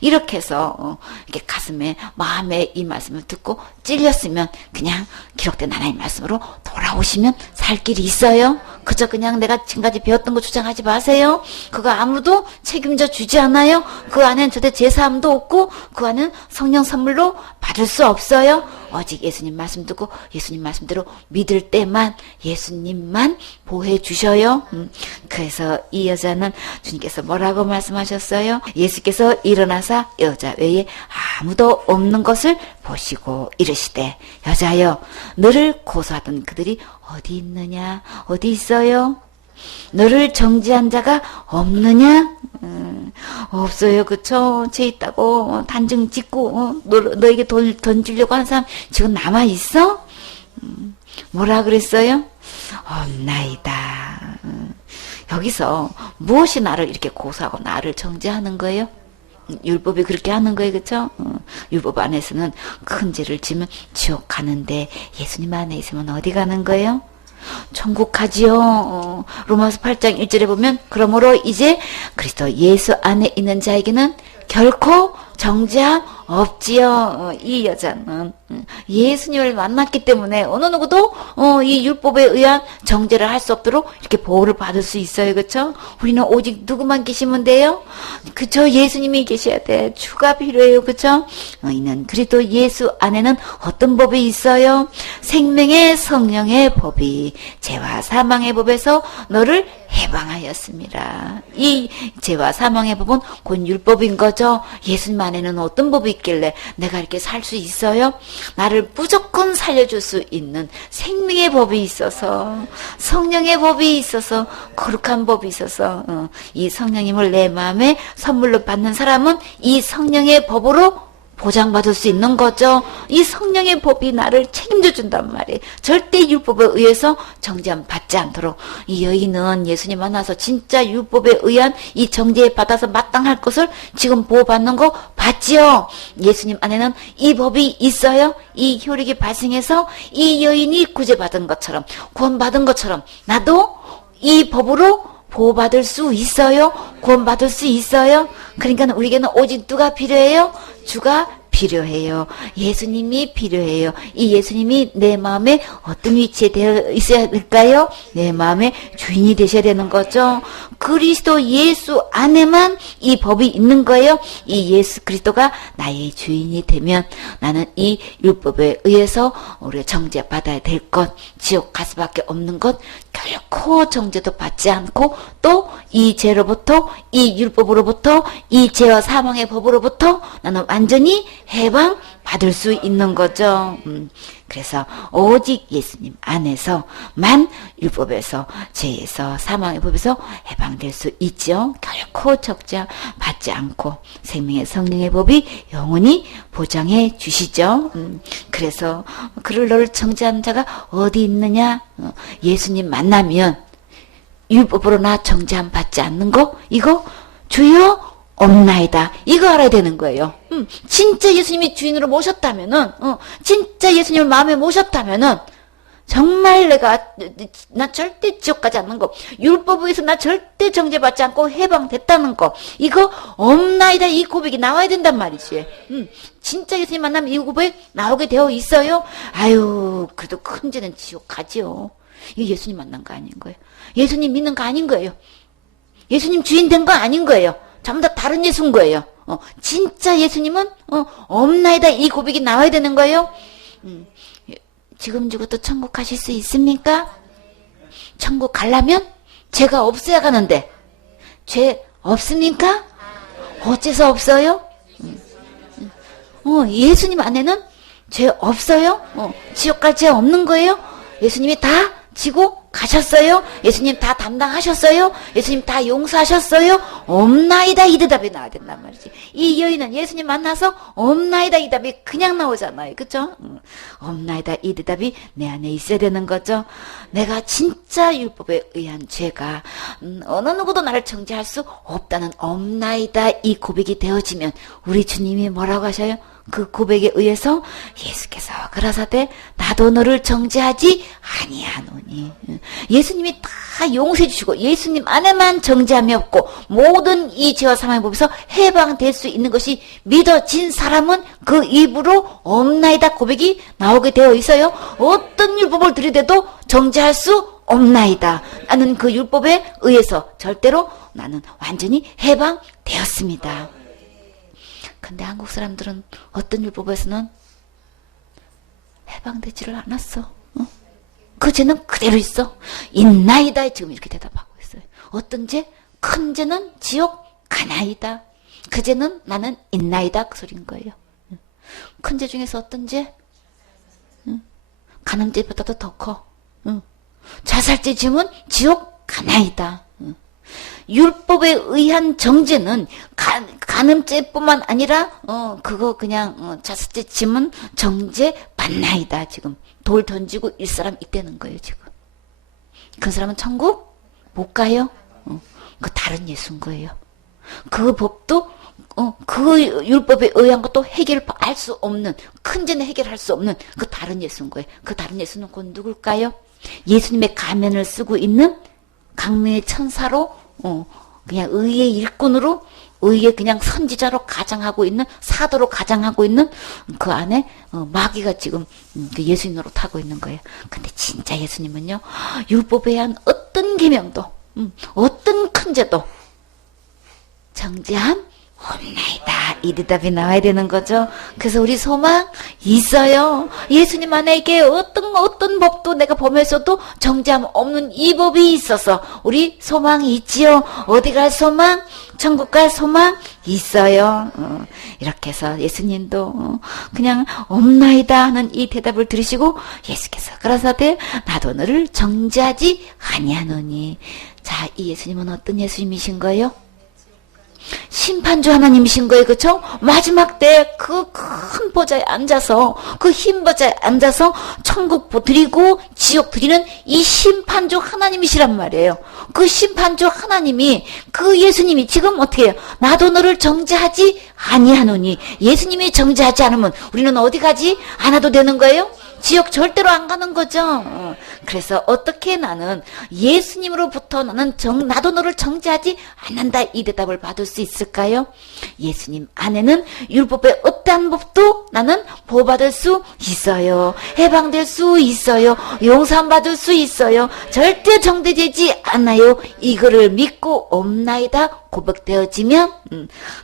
이렇게 해서 이렇게 가슴에 마음에 이 말씀을 듣고 찔렸으면 그냥 기록된 하나님 말씀으로 돌아오시면 살 길이 있어요. 그저 그냥 내가 지금까지 배웠던 거 주장하지 마세요. 그거 아무도 책임져 주지 않아요. 그 안엔 절대 제사함도 없고 그 안은 성령 선물로 받을 수 없어요. 오직 예수님 말씀 듣고 예수님 말씀대로 믿을 때만 예수님만 보호해 주셔요. 그래서 이 여자는 주님께서 뭐라고 말씀하셨어요? 예수께서 일어나사 여자 외에 아무도 없는 것을 보시고 이르시되 여자여 너를 고소하던 그들이 어디 있느냐? 어디 있어요? 너를 정죄한 자가 없느냐? 없어요. 그쵸? 죄 있다고 단정 짓고 너에게 돈 던지려고 하는 사람 지금 남아있어? 뭐라 그랬어요? 없나이다. 여기서 무엇이 나를 이렇게 고소하고 나를 정죄하는 거예요? 율법이 그렇게 하는 거예요. 그쵸? 율법 안에서는 큰 죄를 지면 지옥 가는데 예수님 안에 있으면 어디 가는 거예요? 천국 가지요. 로마서 8장 1절에 보면 그러므로 이제 그리스도 예수 안에 있는 자에게는 결코 정죄함 없지요. 이 여자는 예수님을 만났기 때문에 어느 누구도 이 율법에 의한 정죄를 할 수 없도록 이렇게 보호를 받을 수 있어요. 그렇죠? 우리는 오직 누구만 계시면 돼요? 그쵸? 예수님이 계셔야 돼. 주가 필요해요. 그렇죠? 이는 그리스도 예수 안에는 어떤 법이 있어요? 생명의 성령의 법이 죄와 사망의 법에서 너를 해방하였습니다. 이 죄와 사망의 법은 곧 율법인 거죠. 예수님 안에는 어떤 법이 있길래 내가 이렇게 살 수 있어요? 나를 무조건 살려줄 수 있는 생명의 법이 있어서, 성령의 법이 있어서, 거룩한 법이 있어서, 이 성령님을 내 마음에 선물로 받는 사람은 이 성령의 법으로 보장받을 수 있는 거죠. 이 성령의 법이 나를 책임져 준단 말이에요. 절대 율법에 의해서 정죄함 받지 않도록. 이 여인은 예수님 만나서 진짜 율법에 의한 이 정죄에 받아서 마땅할 것을 지금 보호받는 거 봤지요. 예수님 안에는 이 법이 있어요. 이 효력이 발생해서 이 여인이 구제받은 것처럼, 구원받은 것처럼 나도 이 법으로 보호받을 수 있어요. 구원받을 수 있어요. 그러니까 우리에게는 오직 누가 필요해요? 주가 필요해요. 예수님이 필요해요. 이 예수님이 내 마음에 어떤 위치에 되어 있어야 될까요? 내 마음의 주인이 되셔야 되는 거죠. 그리스도 예수 안에만 이 법이 있는 거예요. 이 예수 그리스도가 나의 주인이 되면 나는 이 율법에 의해서 우리가 정죄받아야 될 것, 지옥 갈 수밖에 없는 것 결코 정죄도 받지 않고 또 이 죄로부터, 이 율법으로부터, 이 죄와 사망의 법으로부터 나는 완전히 해방 받을 수 있는 거죠. 그래서 오직 예수님 안에서만 율법에서, 죄에서, 사망의 법에서 해방될 수 있죠. 결코 적자 받지 않고 생명의 성령의 법이 영원히 보장해 주시죠. 그래서 그를 너를 정죄한 자가 어디 있느냐? 예수님 만나면 율법으로 나 정죄함 받지 않는 거? 이거 주여 없나이다. 이거 알아야 되는 거예요. 진짜 예수님이 주인으로 모셨다면은, 진짜 예수님을 마음에 모셨다면은, 정말 나 절대 지옥 가지 않는 거, 율법에 의해서 나 절대 정죄받지 않고 해방됐다는 거, 이거 없나이다. 이 고백이 나와야 된단 말이지. 진짜 예수님 만나면 이 고백 나오게 되어 있어요. 아유, 그래도 큰 죄는 지옥 가지요. 이게 예수님 만난 거 아닌 거예요. 예수님 믿는 거 아닌 거예요. 예수님 주인 된 거 아닌 거예요. 전부 다 다른 예수인 거예요. 진짜 예수님은 없나이다. 이 고백이 나와야 되는 거예요. 지금 죽어도 천국 가실 수 있습니까? 천국 가려면 죄가 없어야 가는데 죄 없습니까? 어째서 없어요? 예수님 안에는 죄 없어요? 지옥 갈 죄 없는 거예요? 예수님이 다 지고 가셨어요? 예수님 다 담당하셨어요? 예수님 다 용서하셨어요? 없나이다. 이 대답이 나와야 된단 말이지. 이 여인은 예수님 만나서 없나이다. 이 대답이 그냥 나오잖아요. 그쵸? 없나이다. 이 대답이 내 안에 있어야 되는 거죠. 내가 진짜 율법에 의한 죄가 어느 누구도 나를 정죄할 수 없다는 없나이다. 이 고백이 되어지면 우리 주님이 뭐라고 하셔요? 그 고백에 의해서 예수께서 가라사대 나도 너를 정죄하지 아니하노니. 예수님이 다 용서해 주시고 예수님 안에만 정죄함이 없고 모든 이 죄와 사망의 법에서 해방될 수 있는 것이 믿어진 사람은 그 입으로 없나이다 고백이 나오게 되어 있어요. 어떤 율법을 들이대도 정죄할 수 없나이다. 나는 그 율법에 의해서 절대로 나는 완전히 해방되었습니다. 근데 한국 사람들은 어떤 율법에서는 해방되지를 않았어. 그 죄는 그대로 있어. 있나이다. 지금 이렇게 대답하고 있어요. 어떤 죄? 큰 죄는 지옥 가나이다. 그 죄는 나는 있나이다. 그 소리인 거예요. 큰 죄 중에서 어떤 죄? 간음죄보다도 더 커. 자살죄 지으면 지옥 가나이다. 율법에 의한 정죄는 간음죄뿐만 아니라 그거 그냥 자살죄 지면 정죄 받나이다. 지금 돌 던지고 일 사람 있다는 거예요. 지금 그 사람은 천국 못 가요. 그 다른 예수인 거예요. 그 법도 그 율법에 의한 것도 해결할 수 없는, 큰 죄는 해결할 수 없는 그 다른 예수인 거예요. 그 다른 예수는 곧 누굴까요? 예수님의 가면을 쓰고 있는 강림의 천사로 그냥 의의 일꾼으로 의의 그냥 선지자로 가장하고 있는 사도로 가장하고 있는 그 안에 마귀가 지금 예수님 노릇하고 있는 거예요. 근데 진짜 예수님은요 율법에 의한 어떤 계명도 어떤 큰 죄도 정죄함 없나이다. 이 대답이 나와야 되는 거죠. 그래서 우리 소망 있어요. 예수님 안에게 어떤 법도 내가 범했어도 정죄함 없는 이 법이 있어서 우리 소망이 있지요. 어디 갈 소망? 천국 갈 소망 있어요. 이렇게 해서 예수님도 그냥 없나이다 하는 이 대답을 들으시고 예수께서 가라사대 나도 너를 정죄하지 아니하노니. 자, 이 예수님은 어떤 예수님이신 거예요? 심판주 하나님이신 거예요. 그렇죠? 마지막 때 그 큰 보좌에 앉아서 그 흰 보좌에 앉아서 천국 드리고 지옥 드리는 이 심판주 하나님이시란 말이에요. 그 심판주 하나님이 그 예수님이 지금 어떻게 해요? 나도 너를 정죄하지 아니하노니. 예수님이 정죄하지 않으면 우리는 어디 가지? 안 와도 되는 거예요? 지옥 절대로 안 가는 거죠. 그래서 어떻게 나는 예수님으로부터 나는 나도 너를 정죄하지 않는다 이 대답을 받을 수 있을까요? 예수님 안에는 율법의 어떠한 법도 나는 보호받을 수 있어요. 해방될 수 있어요. 용서받을 수 있어요. 절대 정죄되지 않아요. 이거를 믿고 없나이다 고백되어지면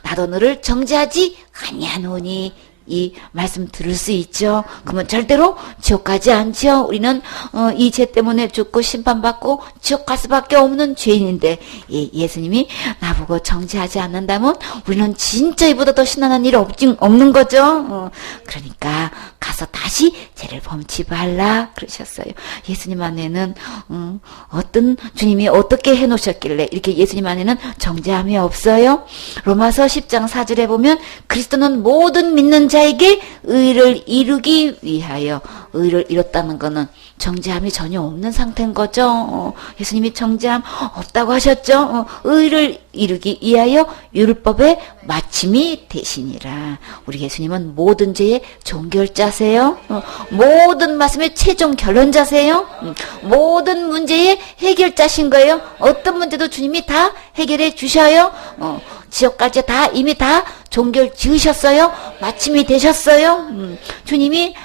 나도 너를 정죄하지 아니하노니. 이 말씀 들을 수 있죠. 그러면 절대로 지옥 가지 않죠. 우리는 이 죄 때문에 죽고 심판받고 지옥 갈 수밖에 없는 죄인인데 예수님이 나보고 정죄하지 않는다면 우리는 진짜 이보다 더 신나는 일 없는 거죠. 그러니까 가서 다시 죄를 범치 말라 그러셨어요. 예수님 안에는 어떤 주님이 어떻게 해놓으셨길래 이렇게 예수님 안에는 정죄함이 없어요. 로마서 10장 4절에 보면 그리스도는 모든 믿는 자에게 의를 이루기 위하여. 의를 이뤘다는 거는 정죄함이 전혀 없는 상태인 거죠. 예수님이 정죄함 없다고 하셨죠. 의를 이루기 위하여 율법의 마침이 되시니라. 우리 예수님은 모든 죄의 종결자세요. 모든 말씀의 최종 결론자세요. 모든 문제의 해결자신 거예요. 어떤 문제도 주님이 다 해결해 주셔요. 지옥까지 다 이미 다 종결 지으셨어요. 마침이 되셨어요. 주님이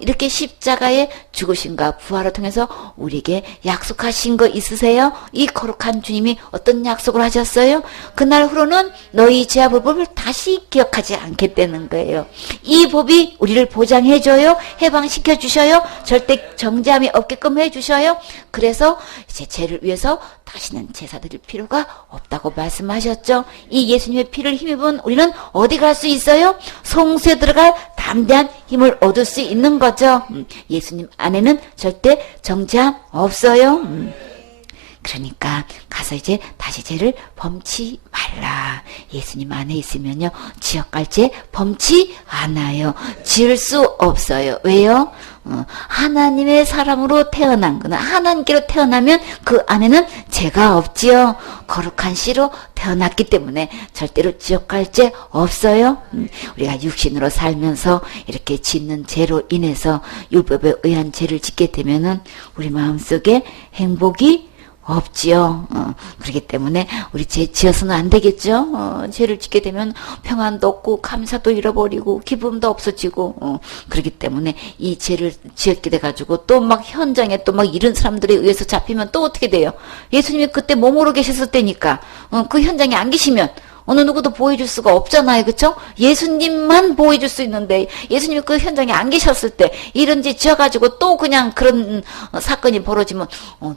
이렇게 십자가에 죽으신가 부활을 통해서 우리에게 약속하신 거 있으세요? 이 거룩한 주님이 어떤 약속을 하셨어요? 그날 후로는 너희 죄와 불법을 다시 기억하지 않겠다는 거예요. 이 법이 우리를 보장해줘요. 해방시켜 주셔요. 절대 정죄함이 없게끔 해주셔요. 그래서 이제 죄를 위해서 다시는 제사 드릴 필요가 없다고 말씀하셨죠. 이 예수님의 피를 힘입은 우리는 어디 갈 수 있어요? 성소에 들어갈 담대한 힘을 얻을 수 있는 거죠. 예수님 안에는 절대 정죄함 없어요. 그러니까 가서 이제 다시 죄를 범치 말라. 예수님 안에 있으면요, 지옥 갈 죄 범치 않아요. 지을 수 없어요. 왜요? 하나님의 사람으로 태어난 거는, 하나님께로 태어나면 그 안에는 죄가 없지요. 거룩한 씨로 태어났기 때문에 절대로 지옥 갈 죄 없어요. 우리가 육신으로 살면서 이렇게 짓는 죄로 인해서 율법에 의한 죄를 짓게 되면은 우리 마음속에 행복이 없지요. 그렇기 때문에 우리 죄 지어서는 안 되겠죠. 죄를 짓게 되면 평안도 없고 감사도 잃어버리고 기쁨도 없어지고, 그렇기 때문에 이 죄를 지었게 돼가지고 또 막 현장에 또 막 이런 사람들에 의해서 잡히면 또 어떻게 돼요? 예수님이 그때 몸으로 계셨을 때니까 그 현장에 안 계시면 어느 누구도 보여줄 수가 없잖아요. 그쵸? 예수님만 보여줄 수 있는데 예수님이 그 현장에 안 계셨을 때 이런 짓 지어가지고 또 그냥 그런 사건이 벌어지면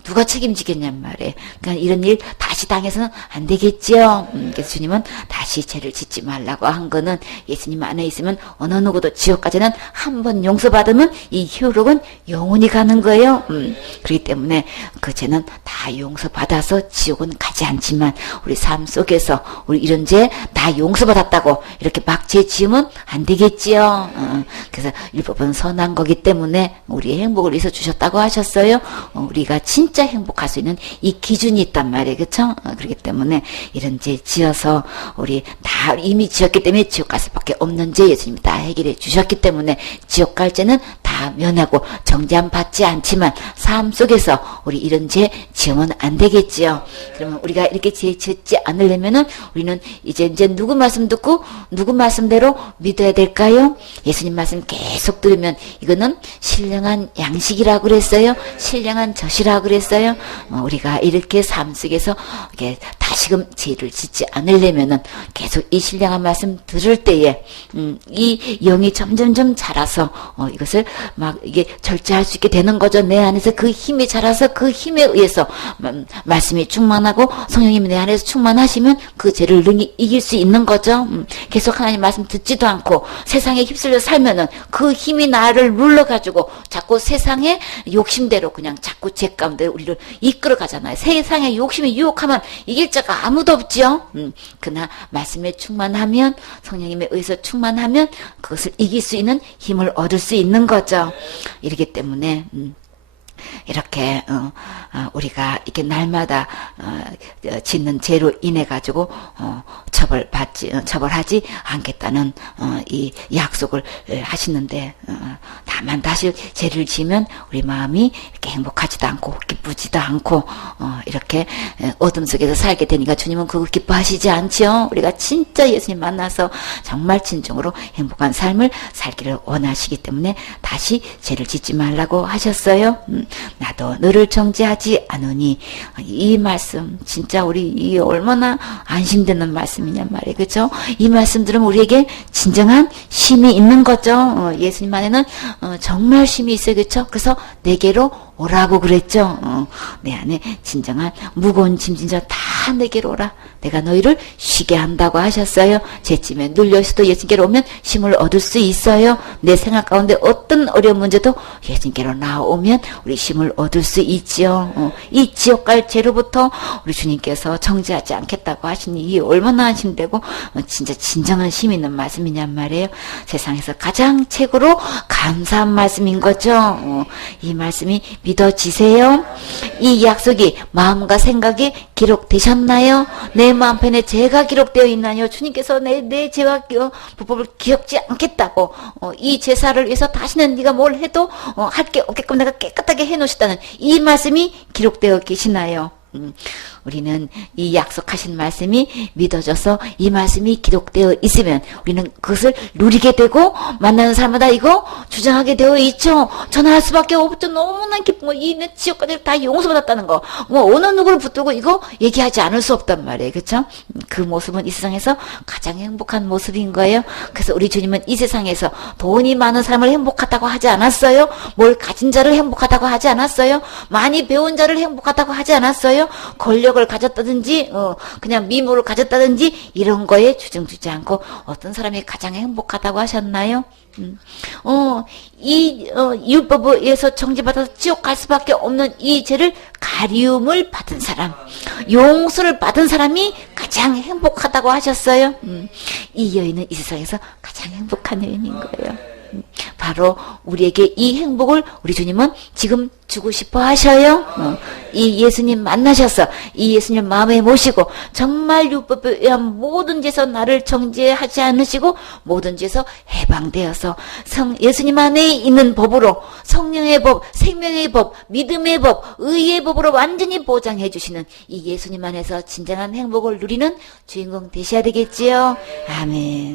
누가 책임지겠냔 말이에요. 그러니까 이런 일 다시 당해서는 안 되겠지요. 그래서 주님은 다시 죄를 짓지 말라고 한 거는 예수님 안에 있으면 어느 누구도 지옥 가지는 한 번 용서받으면 이 효력은 영원히 가는 거예요. 그렇기 때문에 그 죄는 다 용서받아서 지옥은 가지 않지만 우리 삶 속에서 우리 이런 죄 다 용서받았다고 이렇게 막 죄 지으면 안 되겠지요. 그래서 율법은 선한 거기 때문에 우리의 행복을 위해서 주셨다고 하셨어요. 우리가 진짜 행복할 수 있는 이 기준이 있단 말이에요. 그렇죠? 그렇기 때문에 이런 죄 지어서 우리 다 이미 지었기 때문에 지옥 갈 수밖에 없는 죄 예수님이 다 해결해 주셨기 때문에 지옥 갈 죄는 다 면하고 정죄함 받지 않지만 삶 속에서 우리 이런 죄 지으면 안 되겠지요. 그러면 우리가 이렇게 죄 짓지 않으려면은 우리는 이제 누구 말씀 듣고 누구 말씀대로 믿어야 될까요? 예수님 말씀 계속 들으면 이거는 신령한 양식이라고 그랬어요. 신령한 젖이라고 그랬어요. 우리가 이렇게 삶 속에서 이렇게 다시금 죄를 짓지 않으려면은 계속 이 신령한 말씀 들을 때에 이 영이 점점점 자라서 이것을 막 이게 절제할 수 있게 되는 거죠. 내 안에서 그 힘이 자라서 그 힘에 의해서 말씀이 충만하고 성령님이 내 안에서 충만하시면 그 죄를 능히 이길 수 있는 거죠. 계속 하나님 말씀 듣지도 않고 세상에 휩쓸려 살면은 그 힘이 나를 눌러가지고 자꾸 세상의 욕심대로 그냥 자꾸 죄 가운데 우리를 이끌어 가잖아요. 세상의 욕심이 유혹하면 이길 자가 아무도 없지요. 그러나 말씀에 충만하면 성령님에 의해서 충만하면 그것을 이길 수 있는 힘을 얻을 수 있는 거죠. 이렇기 때문에 이렇게 우리가 이렇게 날마다 짓는 죄로 인해 가지고 처벌하지 않겠다는 이 약속을 하시는데, 다만 다시 죄를 지으면 우리 마음이 이렇게 행복하지도 않고 기쁘지도 않고 이렇게 어둠 속에서 살게 되니까 주님은 그거 기뻐하시지 않죠. 우리가 진짜 예수님 만나서 정말 진정으로 행복한 삶을 살기를 원하시기 때문에 다시 죄를 짓지 말라고 하셨어요. 나도 너를 정죄하지 않으니. 이 말씀 진짜 우리 이 얼마나 안심되는 말씀이냔 말이에요. 그렇죠? 이 말씀 들으면 우리에게 진정한 쉼이 있는 거죠. 예수님 안에는 정말 쉼이 있어요. 그렇죠? 그래서 내게로 오라고 그랬죠. 내 안에 진정한 무거운 짐진 자 다 내게로 오라. 내가 너희를 쉬게 한다고 하셨어요. 죄짐에 눌려서도 예수님께로 오면 쉼을 얻을 수 있어요. 내 생활 가운데 어떤 어려운 문제도 예수님께로 나오면 우리 쉼을 얻을 수 있지요. 이 지옥 갈 죄로부터 우리 주님께서 정죄하지 않겠다고 하시니 이게 얼마나 안심되고 진짜 진정한 쉼 있는 말씀이냔 말이에요. 세상에서 가장 최고로 감사한 말씀인 거죠. 이 말씀이 믿어지세요? 이 약속이 마음과 생각이 기록되셨나요? 내 마음편에 죄가 기록되어 있나요? 주님께서 내 죄와 불법을 기억지 않겠다고 이 제사를 위해서 다시는 네가 뭘 해도 할 게 없게끔 내가 깨끗하게 해놓으셨다는 이 말씀이 기록되어 계시나요? 우리는 이 약속하신 말씀이 믿어져서 이 말씀이 기록되어 있으면 우리는 그것을 누리게 되고 만나는 사람마다 이거 주장하게 되어 있죠. 전화할 수밖에 없죠. 너무나 기쁜 거. 이 내 지옥까지 다 용서받았다는 거. 어느 누구를 붙들고 이거 얘기하지 않을 수 없단 말이에요. 그렇죠? 그 모습은 이 세상에서 가장 행복한 모습인 거예요. 그래서 우리 주님은 이 세상에서 돈이 많은 사람을 행복하다고 하지 않았어요. 뭘 가진 자를 행복하다고 하지 않았어요. 많이 배운 자를 행복하다고 하지 않았어요. 권력 성욕을 가졌다든지 그냥 미모를 가졌다든지 이런 거에 주중 두지 않고 어떤 사람이 가장 행복하다고 하셨나요? 이 율법에 의해서 정죄받아서 지옥 갈 수밖에 없는 이 죄를 가리움을 받은 사람, 용서를 받은 사람이 가장 행복하다고 하셨어요. 이 여인은 이 세상에서 가장 행복한 여인인 거예요. 바로 우리에게 이 행복을 우리 주님은 지금 주고 싶어 하셔요. 이 예수님 만나셔서 이 예수님 마음에 모시고 정말 율법에 의한 모든 죄에서 나를 정죄하지 않으시고 모든 죄에서 해방되어서 예수님 안에 있는 법으로 성령의 법, 생명의 법, 믿음의 법, 의의 법으로 완전히 보장해 주시는 이 예수님 안에서 진정한 행복을 누리는 주인공 되셔야 되겠지요. 아멘.